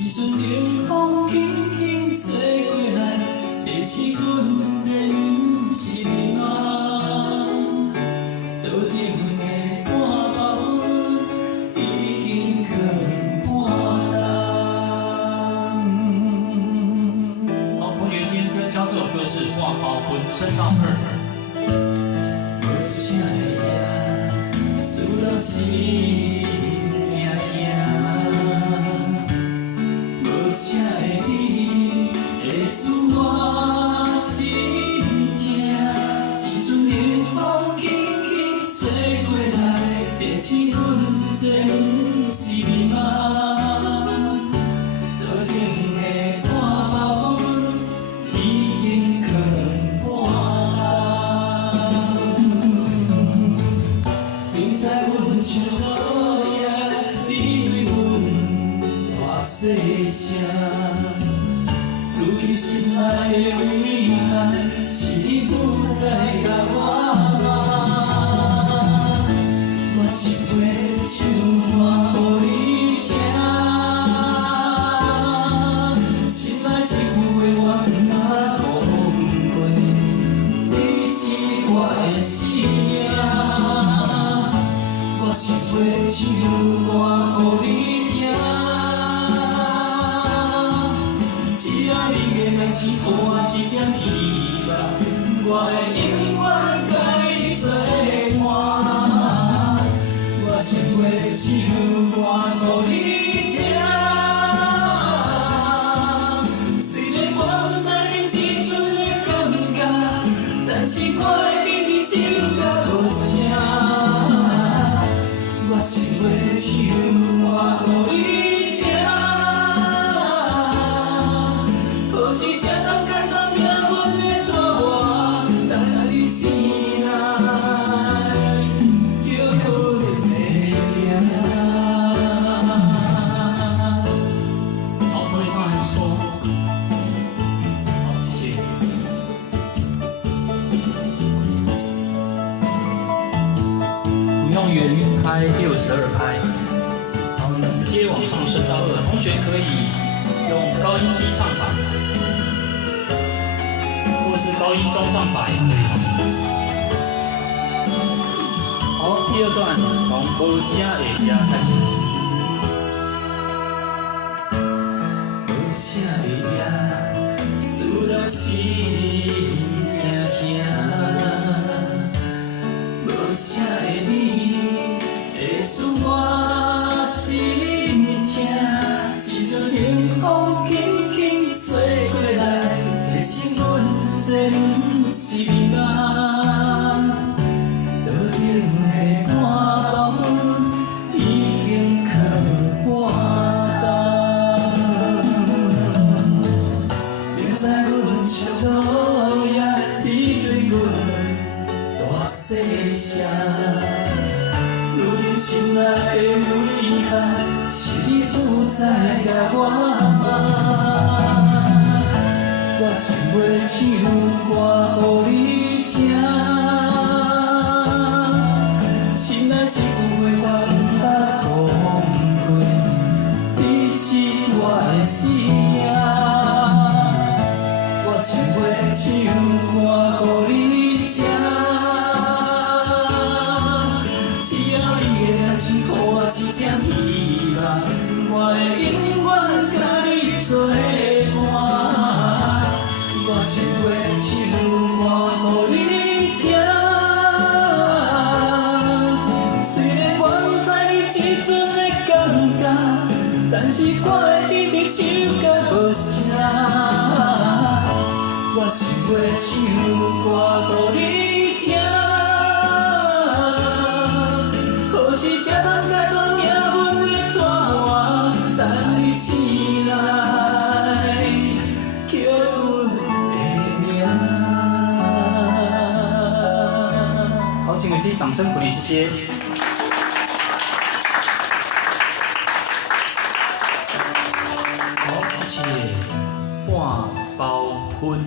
一阵冷风轻轻吹过来，提醒阮这不是迷茫。桌顶的半包已经放半冬。好，同学，今天教这首歌是《挂包婚》，升到2。无声的夜，思念是惊惊。无声的你，会使我心痛。一阵冷风轻轻吹过来，提醒阮这不是迷茫。桌顶的半包已经放半冬。明知阮想落叶，你对阮大细声。如今心内的遗憾，是你不再甲我骂。我想要唱歌予你听，心内一句话我不捌讲过，你是我的生命。我想要唱歌予你听。只要你的眼睛予我一点希望，我会永远甲你作伴。我想要唱歌予你听，虽然我不知你这阵的感觉，但是我会比你唱甲无声。我想要唱歌予你听。或许才通解脱命运的拖磨，等你醒来，叫阮的名。好，同学唱得不错。好，谢谢。我们用圆拍62拍，然后直接往上升到2。同学可以用高音低唱法，或是高音中唱法也可以。好，第2段从无声的夜开始。无声的夜，思念是惊惊。无声的你，会使我心痛。一阵冷风轻轻吹过来，提醒阮这不是迷茫。桌顶的半包已经放半冬。明知阮想落叶，你对阮大细声。如今心内的遗憾，是你不再甲我骂。我想要唱歌予你听，心内一句话我不捌讲过，你是我的生命。我想要唱歌予你听。只要你的眼睛予我一点希望，我会永远甲你作伴。我想要唱歌予你听，虽然我不知你这阵的感觉，但是我会比你唱甲无声。我想要唱歌予你听。或许才通解脱命运的拖磨，等你醒来，叫阮的名。好，请给自己掌声鼓励，谢谢。好，谢谢。挂包婚。